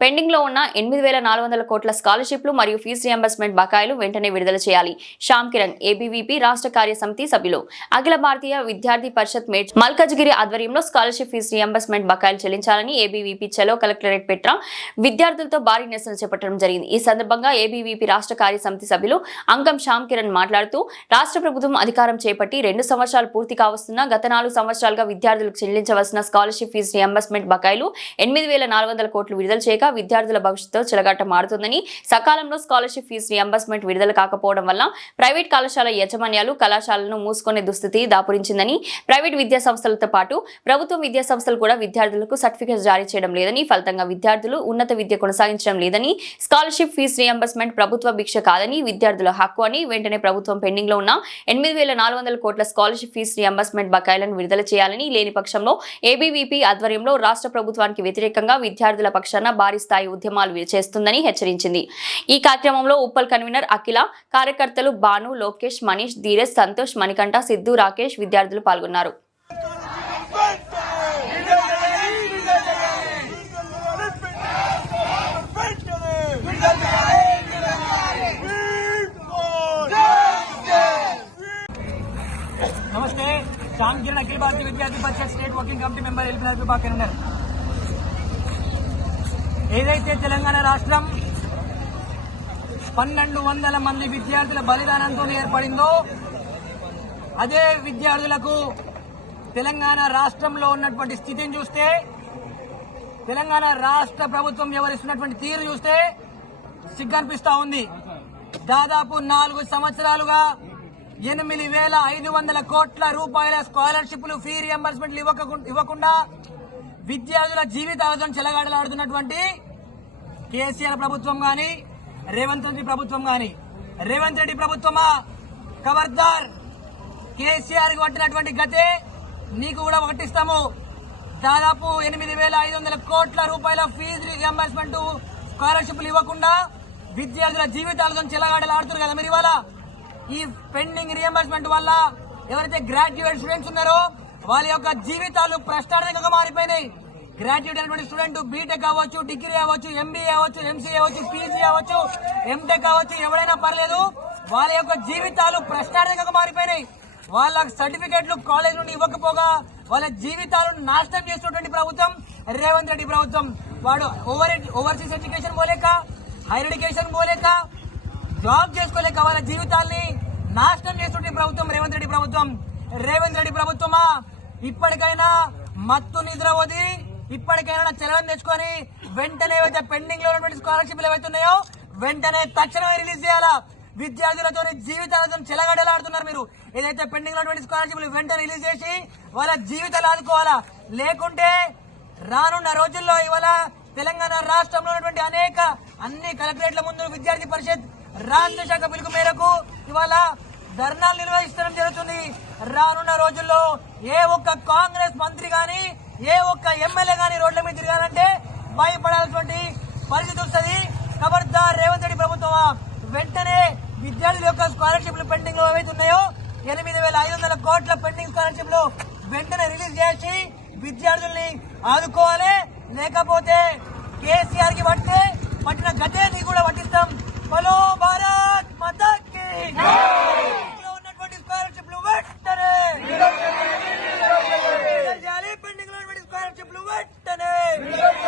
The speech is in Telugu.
పెండింగ్లో ఉన్న ఎనిమిది వేల నాలుగు వందల కోట్ల స్కాలర్షిప్లు మరియు ఫీజు రియంబర్స్మెంట్ బకాయిలు వెంటనే విడుదల చేయాలి. శ్యామ్ కిరణ్ ఏబీవీపీ రాష్ట్ర కార్యసమితి సభ్యులు. అఖిల భారతీయ విద్యార్థి పరిషత్ మేడ్ మల్కజ్గిరి ఆధ్వర్యంలో స్కాలర్షిప్ ఫీజు రియంబర్స్మెంట్ బకాయిలు చెల్లించాలని ఏబీవీపీ చలో కలెక్టరేట్ పెట్ర విద్యార్థులతో భారీ నిరసన చేపట్టడం జరిగింది. ఈ సందర్భంగా ఏబీవీపీ రాష్ట్ర కార్యసమితి సభ్యులు అంకం శ్యామ్ కిరణ్ మాట్లాడుతూ రాష్ట్ర ప్రభుత్వం అధికారం చేపట్టి రెండు సంవత్సరాలు పూర్తి కావస్తున్న గత నాలుగు సంవత్సరాలుగా విద్యార్థులకు చెల్లించవలసిన స్కాలర్షిప్ ఫీజు రియంబర్స్మెంట్ బకాయిలు ఎనిమిది వేల నాలుగు వందల కోట్లు విడుదల చేయక విద్యార్థుల భవిష్యత్తుతో చిలగట్ట మారుతుందని సకాలంలో స్కాలర్షిప్ ఫీజు రియంబర్స్మెంట్ విడుదల కాకపోవడం వల్ల ప్రైవేట్ కళాశాల యాజమాన్యాలు కళాశాలను మూసుకునే దుస్థితి దాపురించిందని ప్రైవేట్ విద్యా సంస్థలతో పాటు ప్రభుత్వ విద్యా సంస్థలు కూడా విద్యార్థులకు సర్టిఫికేట్ జారీ చేయడం లేదని ఫలితంగా విద్యార్థులు ఉన్నత విద్య కొనసాగించడం లేదని స్కాలర్షిప్ ఫీజు రియంబర్స్మెంట్ ప్రభుత్వ భిక్ష కాదని విద్యార్థుల హక్కు అని వెంటనే ప్రభుత్వం పెండింగ్లో ఉన్న ఎనిమిది కోట్ల స్కాలర్షిప్ ఫీజు రియంబర్స్మెంట్ బకాయిలను విడుదల చేయాలని లేని పక్షంలో ఏబీవీపీ ఆధ్వర్యంలో రాష్ట్ర ప్రభుత్వానికి వ్యతిరేకంగా విద్యార్థుల పక్షాన భారీ స్థాయి ఉద్యమాలు చేస్తుందని హెచ్చరించింది. ఈ కార్యక్రమంలో ఉప్పల్ కన్వీనర్ అఖిల కార్యకర్తలు భాను లోకేష్ మనీష్ ధీరజ్ సంతోష్ మణికంఠ సిద్ధు రాకేష్ విద్యార్థులు పాల్గొన్నారు. నమస్తే Shyam Kiran Akhil Bharatiya Vidyarthi Parishad state working committee member ఎల్పినార్ విభాగ్ ఉన్నారు ఏదైతే తెలంగాణ రాష్ట్రం పన్నెండు వందల మంది విద్యార్థుల బలిదానంతో ఏర్పడిందో అదే విద్యార్థులకు తెలంగాణ రాష్ట్రంలో ఉన్నటువంటి స్థితిని చూస్తే తెలంగాణ రాష్ట్ర ప్రభుత్వం వ్యవహరిస్తున్నటువంటి తీరు చూస్తే సిగ్గనిపిస్తా ఉంది. దాదాపు నాలుగు సంవత్సరాలుగా ఎనిమిది వేల ఐదు వందల కోట్ల రూపాయల స్కాలర్షిప్లు ఫీ రియంబర్స్మెంట్లు ఇవ్వకుండా విద్యార్థుల జీవితాలతో చెలగాడలాడుతున్నటువంటి కేసీఆర్ ప్రభుత్వం గాని రేవంత్ రెడ్డి ప్రభుత్వం గాని. రేవంత్ రెడ్డి ప్రభుత్వమా? ఖబర్దార్ కేసీఆర్ పట్టినటువంటి గతే నీకు కూడా పట్టిస్తాము దాదాపు ఎనిమిది వేల ఐదు వందల కోట్ల రూపాయల ఫీజు రియంబర్స్మెంట్ స్కాలర్షిప్లు ఇవ్వకుండా విద్యార్థుల జీవితాలతో చెలగాడలాడుతున్నారు కదా మీరు ఇవాళ. ఈ పెండింగ్ రియంబర్స్మెంట్ వల్ల ఎవరైతే గ్రాడ్యుయేట్ స్టూడెంట్స్ ఉన్నారో వాళ్ళ యొక్క జీవితాలు ప్రశ్నార్థకంగా మారిపోయినాయి. గ్రాడ్యుయేట్ అయినటువంటి స్టూడెంట్ బీటెక్ అవ్వచ్చు డిగ్రీ అవ్వచ్చు ఎంబీఏ అవ్వచ్చు ఎంసీఏ అవ్వచ్చు పీజీ అవ్వచ్చు ఎంటెక్ అవ్వచ్చు ఎవరైనా పర్లేదు వాళ్ళ యొక్క జీవితాలు ప్రశ్నార్థకంగా మారిపోయినాయి. వాళ్ళ సర్టిఫికెట్లు కాలేజ్ నుండి ఇవ్వకపోగా వాళ్ళ జీవితాలు నాశనం చేస్తున్నటువంటి ప్రభుత్వం రేవంత్ రెడ్డి ప్రభుత్వం. వాడు ఓవర్ ఓవర్సీస్ ఎడ్యుకేషన్ పోలేక హైర్ ఎడ్యుకేషన్ పోలేక జాబ్ చేసుకోలేక వాళ్ళ జీవితాల్ని నాశనం చేస్తున్న ప్రభుత్వం రేవంత్ రెడ్డి ప్రభుత్వం. రేవంత్ రెడ్డి ప్రభుత్వమా? ఇప్పటికైనా మత్తు నిద్ర వదిలి ఇప్పటికైనా చలనం తెచ్చుకొని వెంటనే ఏవైతే పెండింగ్లో ఉన్నటువంటి స్కాలర్షిప్లు ఏవైతే ఉన్నాయో వెంటనే తక్షణమే రిలీజ్ చేయాలా? విద్యార్థులతో జీవితాలతో చెలగడలాడుతున్నారు మీరు. ఏదైతే పెండింగ్లో ఉన్నటువంటి స్కాలర్షిప్లు వెంటనే రిలీజ్ చేసి వాళ్ళ జీవితాలు ఆదుకోవాలా? లేకుంటే రానున్న రోజుల్లో ఇవాళ తెలంగాణ రాష్ట్రంలో ఉన్నటువంటి అనేక అన్ని కలెక్టరేట్ల ముందు విద్యార్థి పరిషత్ రాష్ట్ర శాఖ పిలుపు మేరకు ఇవాళ ధర్నాలు నిర్వహించడం జరుగుతుంది. రానున్న రోజుల్లో ఏ ఒక్క కాంగ్రెస్ మంత్రి గాని ఏ ఒక్క ఎమ్మెల్యే గాని రోడ్ల మీద తిరగాలంటే భయపడాల్సినటువంటి పరిస్థితి వస్తుంది. ఖబర్దార్ రేవంత్ రెడ్డి ప్రభుత్వం వెంటనే విద్యార్థుల యొక్క స్కాలర్షిప్లు పెండింగ్లో ఏవైతే ఉన్నాయో ఎనిమిది వేల ఐదు వందల కోట్ల పెండింగ్ స్కాలర్షిప్లు వెంటనే రిలీజ్ చేసి విద్యార్థుల్ని ఆదుకోవాలి. లేకపోతే కేసీఆర్కి పడితే పట్టిన గతే కూడా పట్టిస్తాం. বিজেপি